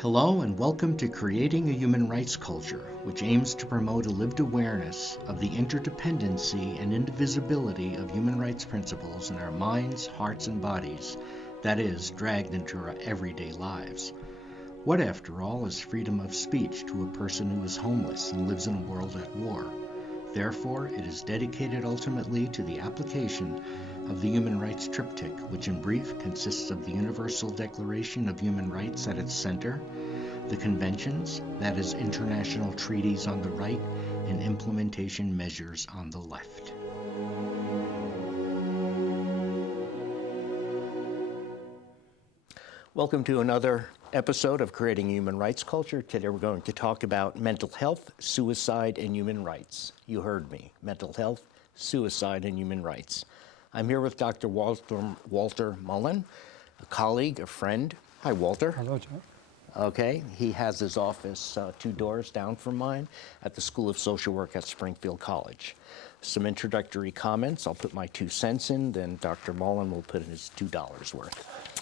Hello and welcome to Creating a Human Rights Culture, which aims to promote a lived awareness of the interdependency and indivisibility of human rights principles in our minds, hearts, and bodies, that is, dragged into our everyday lives. What, after all, is freedom of speech to a person who is homeless and lives in a world at war? Therefore, it is dedicated ultimately to the application of the Human Rights Triptych, which in brief consists of the Universal Declaration of Human Rights at its center, the conventions, that is, international treaties on the right, and implementation measures on the left. Welcome to another episode of Creating Human Rights Culture. Today we're going to talk about mental health, suicide, and human rights. You heard me, mental health, suicide, and human rights. I'm here with Dr. Walter Mullin, a colleague, a friend. Hi, Walter. Hello, Joe. Okay, he has his office 2 doors down from mine at the School of Social Work at Springfield College. Some introductory comments. I'll put my 2 cents in, then Dr. Mullin will put in his $2 worth.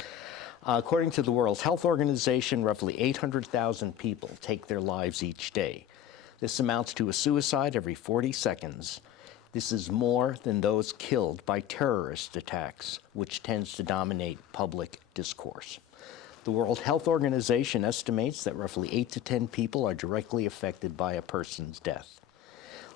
According to the World Health Organization, roughly 800,000 people take their lives each day. This amounts to a suicide every 40 seconds. This is more than those killed by terrorist attacks, which tends to dominate public discourse. The World Health Organization estimates that roughly 8 to 10 people are directly affected by a person's death.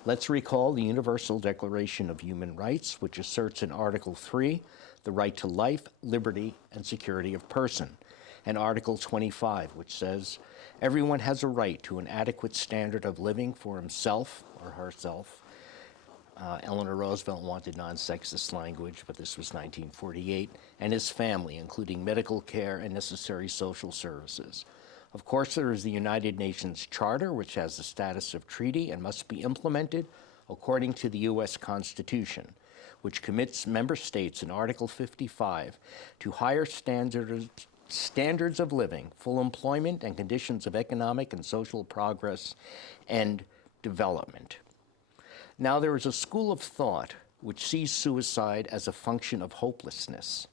Let's recall the Universal Declaration of Human Rights, which asserts in Article 3 the right to life, liberty, and security of person, and Article 25, which says, everyone has a right to an adequate standard of living for himself or herself. Eleanor Roosevelt wanted non-sexist language, but this was 1948, and his family, including medical care and necessary social services. Of course, there is the United Nations Charter, which has the status of treaty and must be implemented according to the U.S. Constitution, which commits member states in Article 55 to higher standards of living, full employment, and conditions of economic and social progress and development. Now, there is a school of thought which sees suicide as a function of hopelessness,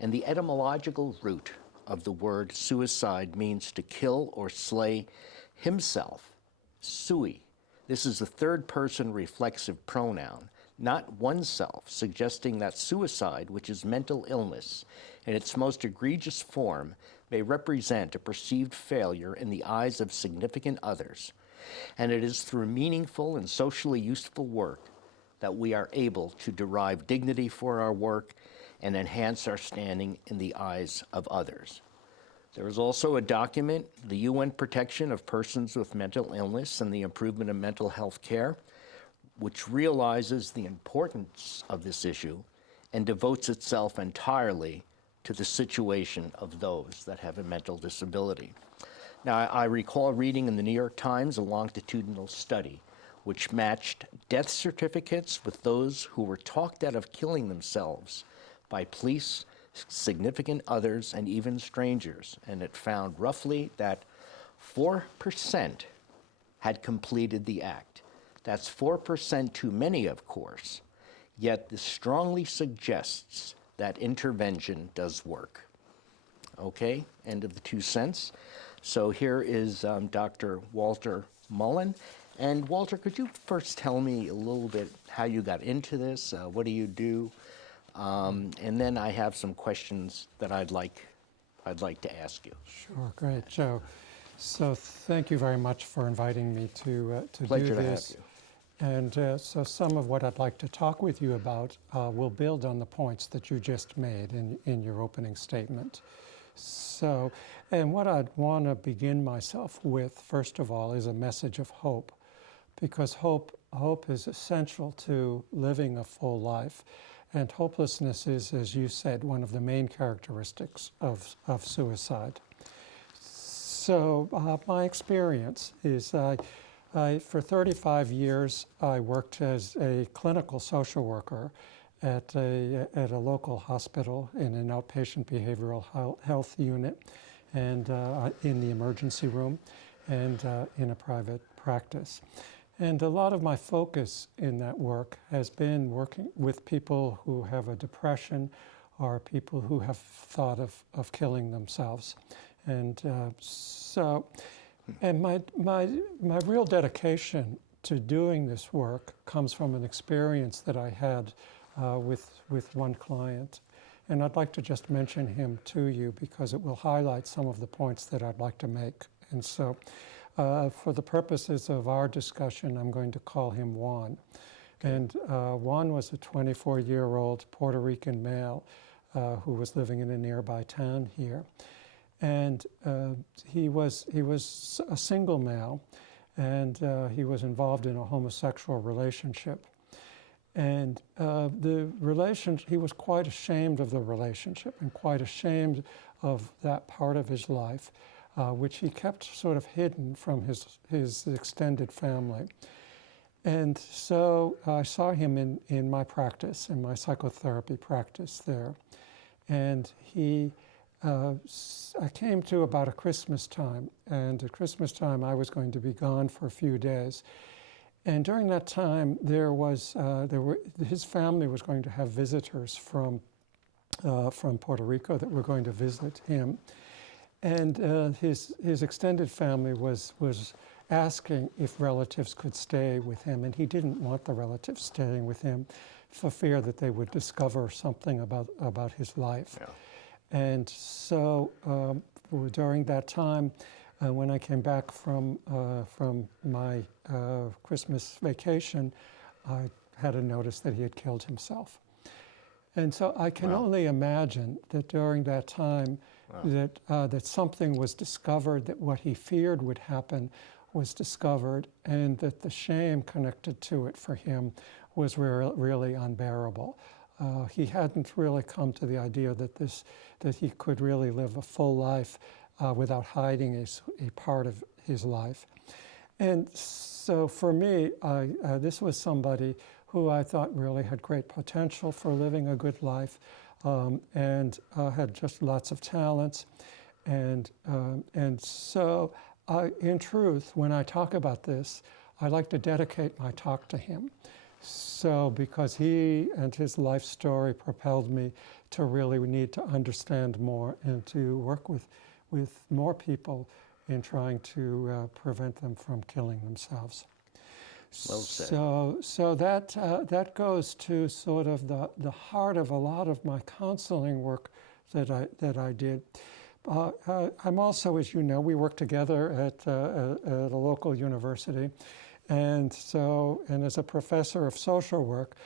and the etymological root of the word suicide means to kill or slay himself, sui. This is the third-person reflexive pronoun, not oneself, suggesting that suicide, which is mental illness, in its most egregious form, may represent a perceived failure in the eyes of significant others. And it is through meaningful and socially useful work that we are able to derive dignity for our work and enhance our standing in the eyes of others. There is also a document, the UN Protection of Persons with Mental Illness and the Improvement of Mental Health Care, which realizes the importance of this issue and devotes itself entirely to the situation of those that have a mental disability. Now, I recall reading in the New York Times a longitudinal study which matched death certificates with those who were talked out of killing themselves by police, significant others, and even strangers. And it found roughly that 4% had completed the act. That's 4% too many, of course, yet this strongly suggests that intervention does work. Okay, end of the 2 cents. So here is Dr. Walter Mullin. And Walter, could you first tell me a little bit how you got into this? What do you do? And then I have some questions that I'd like to ask you. Sure, great, Joe. So thank you very much for inviting me to do Pleasure this. to have you. And so some of what I'd like to talk with you about will build on the points that you just made in your opening statement. So, and what I'd want to begin myself with, first of all, is a message of hope, because hope is essential to living a full life. And hopelessness is, as you said, one of the main characteristics of suicide. So my experience is for 35 years, I worked as a clinical social worker at a local hospital in an outpatient behavioral health unit and in the emergency room and in a private practice. And a lot of my focus in that work has been working with people who have a depression or people who have thought of killing themselves. And and my real dedication to doing this work comes from an experience that I had with one client. And I'd like to just mention him to you because it will highlight some of the points that I'd like to make. And so for the purposes of our discussion, I'm going to call him Juan. And Juan was a 24-year-old Puerto Rican male who was living in a nearby town here. And he was a single male, and he was involved in a homosexual relationship. And he was quite ashamed of the relationship and quite ashamed of that part of his life, which he kept sort of hidden from his extended family. And so I saw him in my practice, in my psychotherapy practice there. And I came to about a Christmas time, and at Christmas time I was going to be gone for a few days. And during that time, his family was going to have visitors from Puerto Rico that were going to visit him. And his extended family was asking if relatives could stay with him, and he didn't want the relatives staying with him for fear that they would discover something about his life. Yeah. And so during that time, when I came back from my Christmas vacation, I had a notice that he had killed himself. And so I can only imagine that during that time that something was discovered, that what he feared would happen was discovered, and that the shame connected to it for him was really unbearable. He hadn't really come to the idea that he could really live a full life without hiding a part of his life. And so for me, this was somebody who I thought really had great potential for living a good life, and had just lots of talents. And so in truth, when I talk about this, I like to dedicate my talk to him. So because he and his life story propelled me to really need to understand more and to work with more people in trying to prevent them from killing themselves. Well said. So that goes to sort of the heart of a lot of my counseling work that I did. I'm also, as you know, we work together at a local university. And as a professor of social work,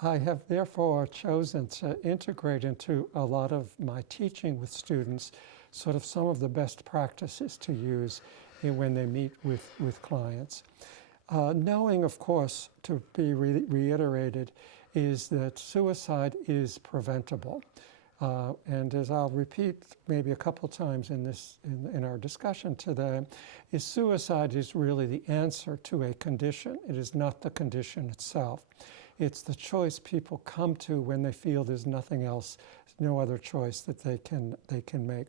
I have therefore chosen to integrate into a lot of my teaching with students sort of some of the best practices to use when they meet with clients. Knowing, of course, to be reiterated, is that suicide is preventable. And as I'll repeat maybe a couple times in our discussion today, suicide is really the answer to a condition. It is not the condition itself. It's the choice people come to when they feel there's nothing else, no other choice that they can make.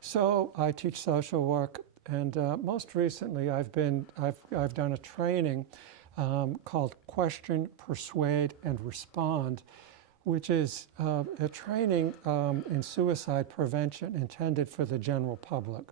So I teach social work, and most recently I've done a training called Question, Persuade, and Respond, which is a training in suicide prevention intended for the general public.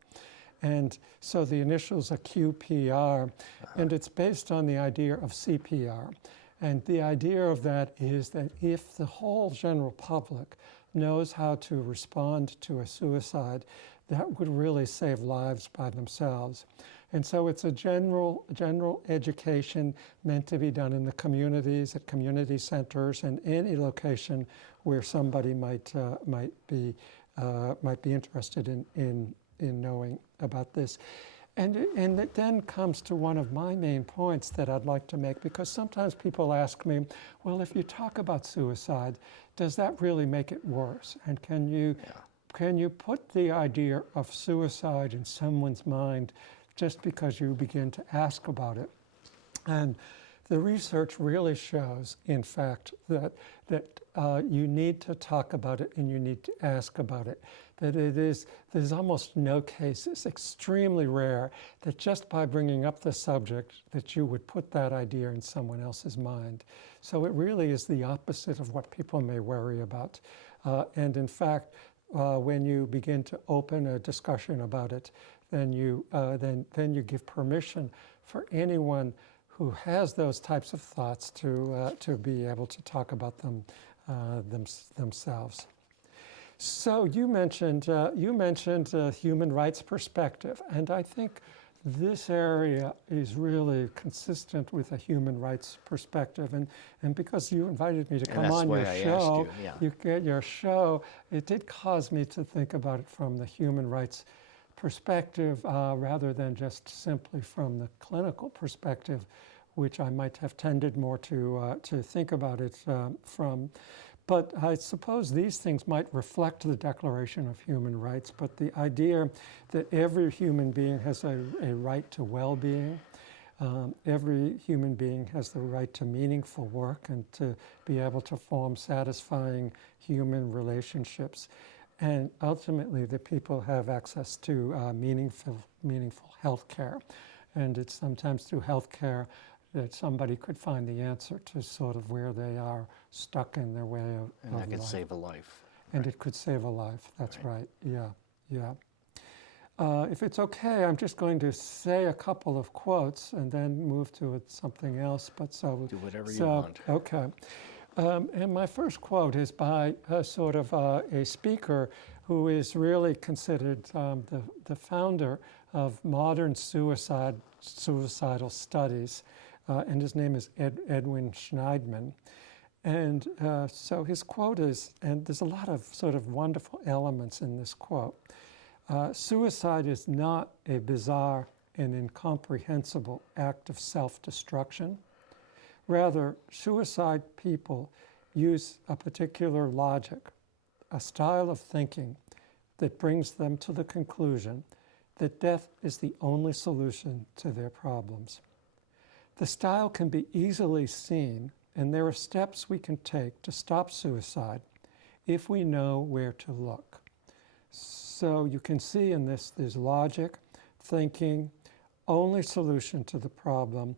And so the initials are QPR, and it's based on the idea of CPR. And the idea of that is that if the whole general public knows how to respond to a suicide, that would really save lives by themselves. And so it's a general education meant to be done in the communities, at community centers, and any location where somebody might be interested in knowing about this. And it then comes to one of my main points that I'd like to make, because sometimes people ask me, well, if you talk about suicide, does that really make it worse? And can you put the idea of suicide in someone's mind just because you begin to ask about it? And the research really shows, in fact, that you need to talk about it and you need to ask about it. That there's almost no case, it's extremely rare, that just by bringing up the subject that you would put that idea in someone else's mind. So it really is the opposite of what people may worry about. And in fact, when you begin to open a discussion about it, then you give permission for anyone who has those types of thoughts to be able to talk about them themselves. So you mentioned human rights perspective, and I think this area is really consistent with a human rights perspective, and because you invited me to come on your show, you get your show, it did cause me to think about it from the human rights perspective rather than just simply from the clinical perspective, which I might have tended more to think about it from. But I suppose these things might reflect the Declaration of Human Rights, but the idea that every human being has a right to well-being, every human being has the right to meaningful work and to be able to form satisfying human relationships, and ultimately that people have access to meaningful health care. And it's sometimes through health care that somebody could find the answer to sort of where they are stuck in their way of life. And that could save a life. And it could save a life, that's right. Yeah. If it's okay, I'm just going to say a couple of quotes and then move to something else. But do whatever you want. Okay. And my first quote is by sort of a speaker who is really considered the founder of modern suicidal studies. And his name is Edwin Schneidman. And so his quote is, and there's a lot of sort of wonderful elements in this quote, suicide is not a bizarre and incomprehensible act of self-destruction. Rather, suicide people use a particular logic, a style of thinking that brings them to the conclusion that death is the only solution to their problems. The style can be easily seen, and there are steps we can take to stop suicide if we know where to look. So you can see in this, there's logic, thinking, only solution to the problem,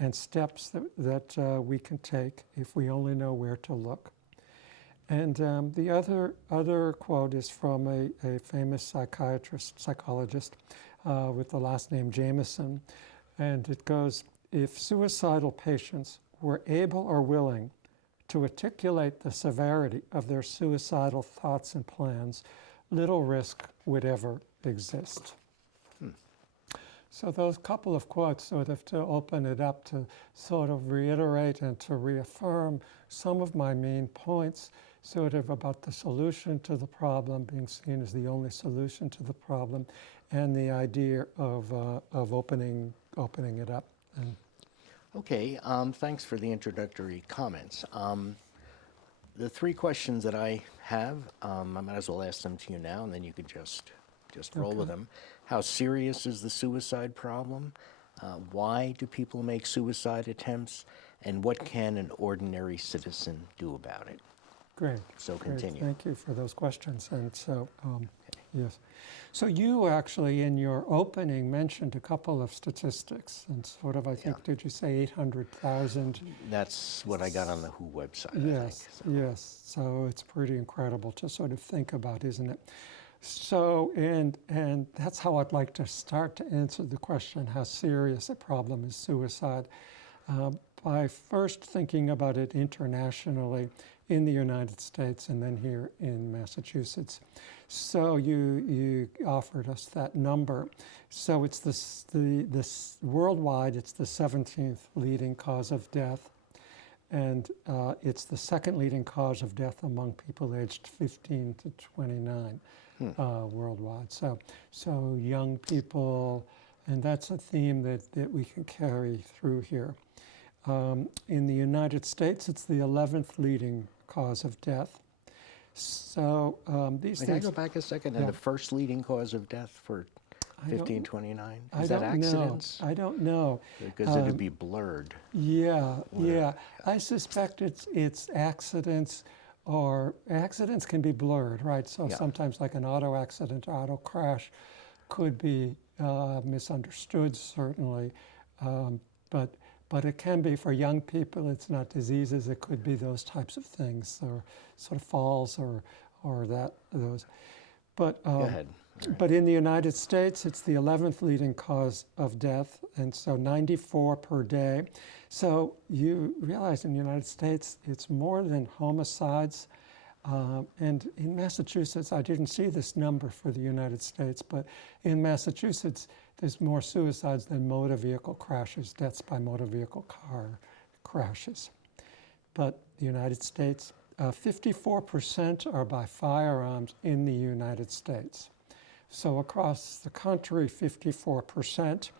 and steps that we can take if we only know where to look. And the other quote is from a famous psychologist with the last name Jameson, and it goes, if suicidal patients were able or willing to articulate the severity of their suicidal thoughts and plans, little risk would ever exist. So those couple of quotes sort of to open it up to sort of reiterate and to reaffirm some of my main points, sort of about the solution to the problem being seen as the only solution to the problem, and the idea of opening it up. Okay, thanks for the introductory comments. The three questions that I have, I might as well ask them to you now, and then you could just roll with them. How serious is the suicide problem? Why do people make suicide attempts? And what can an ordinary citizen do about it? Great. So continue. Great. Thank you for those questions. And so, yes. So you actually, in your opening, mentioned a couple of statistics, and sort of, I think, did you say 800,000? That's what I got on the WHO website. Yes, I think, so. yes. So it's pretty incredible to sort of think about, isn't it? So, and that's how I'd like to start to answer the question, how serious a problem is suicide, by first thinking about it internationally in the United States and then here in Massachusetts. So you offered us that number. So it's this worldwide, it's the 17th leading cause of death, and it's the second leading cause of death among people aged 15 to 29 worldwide. So young people, and that's a theme that we can carry through here. In the United States, it's the 11th leading cause of death. So these things... Can I go back a second? And the first leading cause of death for 1529? Is that accidents? I don't know. Because it would be blurred. Yeah. I suspect it's accidents, or accidents can be blurred, right? So sometimes like an auto accident, auto crash could be misunderstood, certainly. But it can be for young people, it's not diseases, it could be those types of things, or sort of falls or or those. But Go ahead. but in the United States, it's the 11th leading cause of death, and so 94 per day. So you realize in the United States, it's more than homicides. And in Massachusetts, I didn't see this number for the United States, but in Massachusetts, there's more suicides than motor vehicle crashes, deaths by motor vehicle car crashes. But the United States, 54% are by firearms in the United States. So across the country, 54%,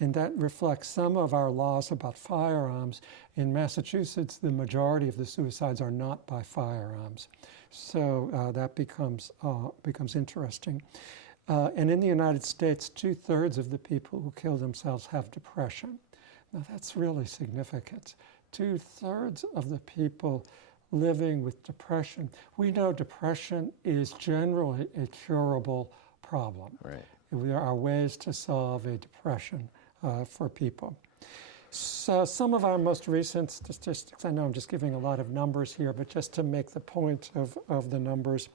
and that reflects some of our laws about firearms. In Massachusetts, the majority of the suicides are not by firearms. So that becomes interesting. And in the United States, 2/3 of the people who kill themselves have depression. Now that's really significant. 2/3 of the people living with depression. We know depression is generally a curable problem. Right. There are ways to solve a depression for people. So some of our most recent statistics, I know I'm just giving a lot of numbers here, but just to make the point of the numbers,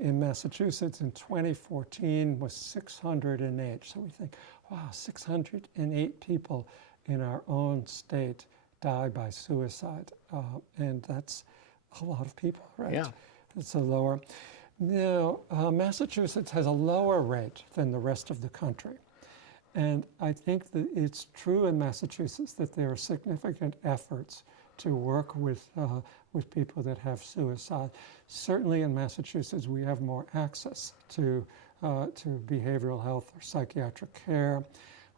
in Massachusetts in 2014 was 608. So we think, wow, 608 people in our own state died by suicide. And that's a lot of people, right? Yeah. It's a lower. Now, Massachusetts has a lower rate than the rest of the country. And I think that it's true in Massachusetts that there are significant efforts to work with people that have suicide. Certainly in Massachusetts, we have more access to behavioral health or psychiatric care.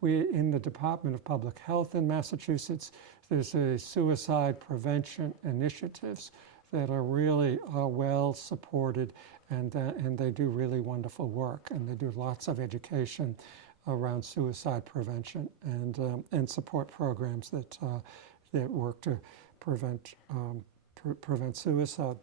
In the Department of Public Health in Massachusetts, there's a suicide prevention initiatives that are really well supported, and they do really wonderful work, and they do lots of education around suicide prevention and support programs that work to prevent suicide.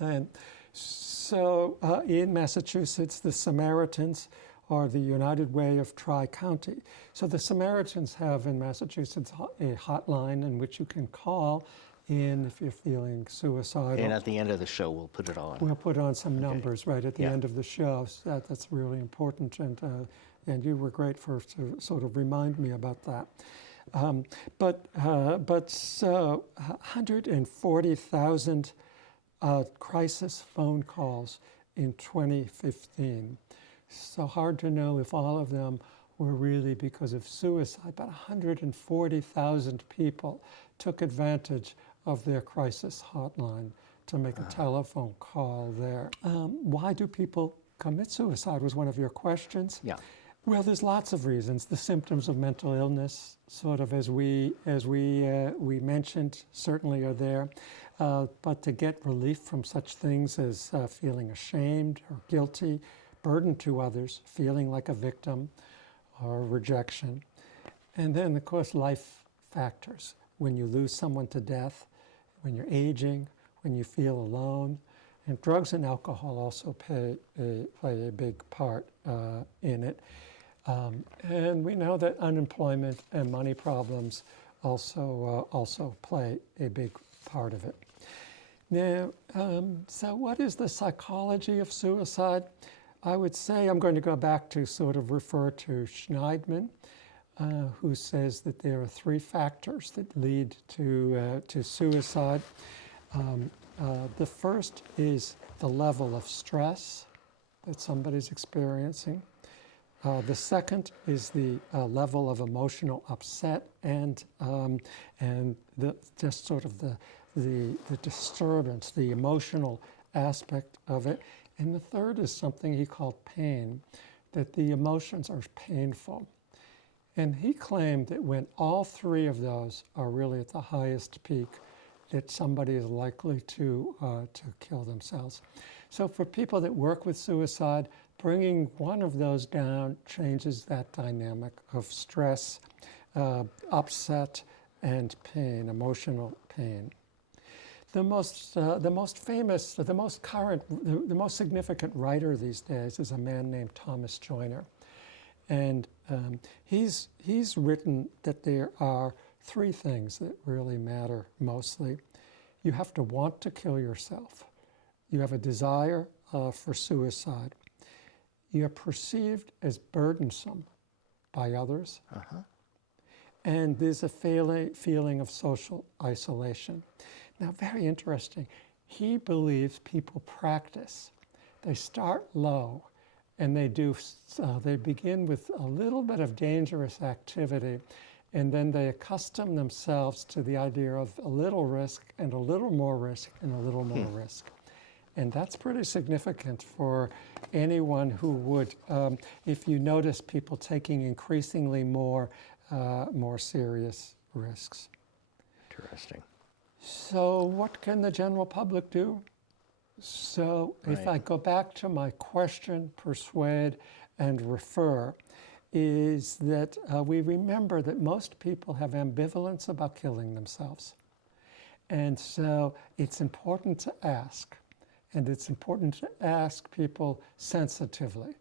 And so in Massachusetts, the Samaritans are the United Way of Tri-County. So the Samaritans have in Massachusetts a hotline in which you can call in if you're feeling suicidal. And at the end of the show, we'll put it on. We'll put on some numbers right at the end of the show. So that's really important, and you were great to sort of remind me about that. But so 140,000 crisis phone calls in 2015. So hard to know if all of them were really because of suicide, but 140,000 people took advantage of their crisis hotline to make a telephone call there. Why do people commit suicide was one of your questions. Yeah. Well, there's lots of reasons. The symptoms of mental illness, sort of as we mentioned, certainly are there. But to get relief from such things as feeling ashamed or guilty, burden to others, feeling like a victim, or rejection. And then, of course, life factors. When you lose someone to death, when you're aging, when you feel alone. And drugs and alcohol also play a big part in it. And we know that unemployment and money problems also play a big part of it. Now, so what is the psychology of suicide? I would say I'm going to go back to sort of refer to Schneidman, who says that there are 3 factors that lead to suicide. The first is the level of stress that somebody's experiencing. The second is the level of emotional upset and just sort of the disturbance, the emotional aspect of it. And the third is something he called pain, that the emotions are painful. And he claimed that when all 3 of those are really at the highest peak, that somebody is likely to kill themselves. So for people that work with suicide, bringing one of those down changes that dynamic of stress, upset, and pain, emotional pain. The most famous, the most current, the most significant writer these days is a man named Thomas Joyner. And he's written that there are 3 things that really matter mostly. You have to want to kill yourself. you have a desire for suicide. You're perceived as burdensome by others. And there's a feeling of social isolation. Now, very interesting. He believes people practice. They start low, and they begin with a little bit of dangerous activity, and then they accustom themselves to the idea of a little risk and a little more risk and a little more risk. And that's pretty significant for anyone who would, if you notice people taking increasingly more serious risks. Interesting. So what can the general public do? So if I go back to my question, persuade, and refer, is that we remember that most people have ambivalence about killing themselves. And so it's important to ask. And it's important to ask people sensitively.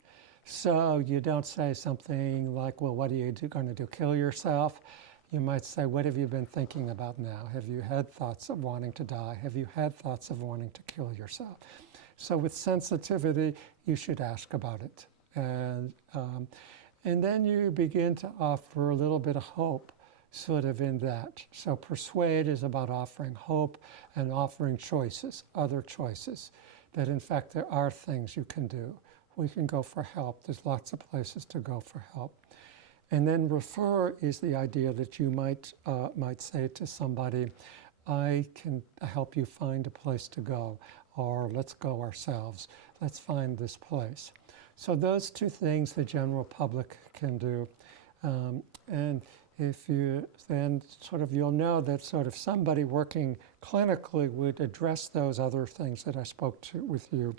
So you don't say something like, well, what are you going to do, kill yourself? You might say, what have you been thinking about now? Have you had thoughts of wanting to die? Have you had thoughts of wanting to kill yourself? So with sensitivity, you should ask about it. And then you begin to offer a little bit of hope sort of in that. So persuade is about offering hope and offering choices, other choices, that in fact there are things you can do. We can go for help. There's lots of places to go for help. And then refer is the idea that you might say to somebody, I can help you find a place to go, or let's go ourselves. Let's find this place. So those two things the general public can do. And if you then you'll know that somebody working clinically would address those other things that I spoke to with you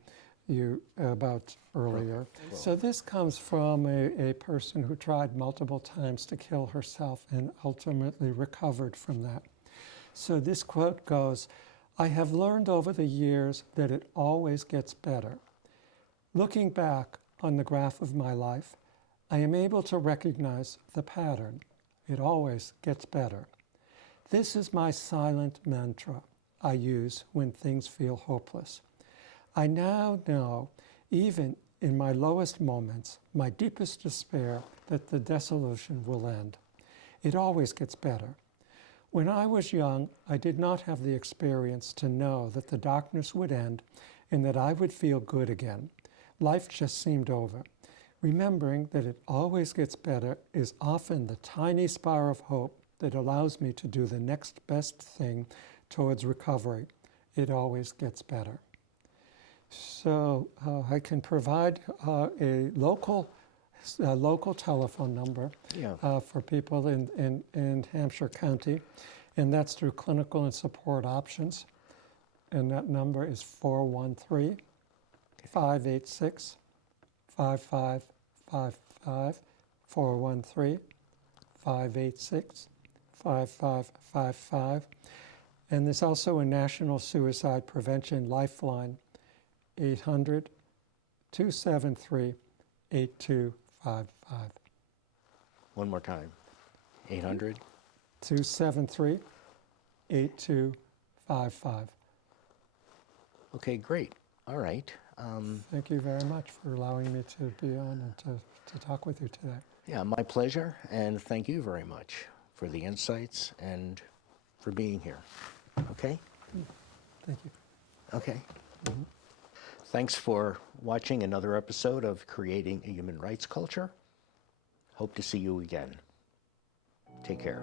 about earlier. So this comes from a person who tried multiple times to kill herself and ultimately recovered from that. So this quote goes, I have learned over the years that it always gets better. Looking back on the graph of my life, I am able to recognize the pattern. It always gets better. This is my silent mantra I use when things feel hopeless. I now know, even in my lowest moments, my deepest despair, that the dissolution will end. It always gets better. When I was young, I did not have the experience to know that the darkness would end and that I would feel good again. Life just seemed over. Remembering that it always gets better is often the tiny spark of hope that allows me to do the next best thing towards recovery. It always gets better. So I can provide a local telephone number for people in Hampshire County, and that's through Clinical and Support Options. And that number is 413-586-5555, 413-586-5555. And there's also a National Suicide Prevention Lifeline, 800-273-8255. One more time. 800? 273-8255. Okay, great. All right. Thank you very much for allowing me to be on and to talk with you today. Yeah, my pleasure, and thank you very much for the insights and for being here. Okay? Thank you. Okay. Mm-hmm. Thanks for watching another episode of Creating a Human Rights Culture. Hope to see you again. Take care.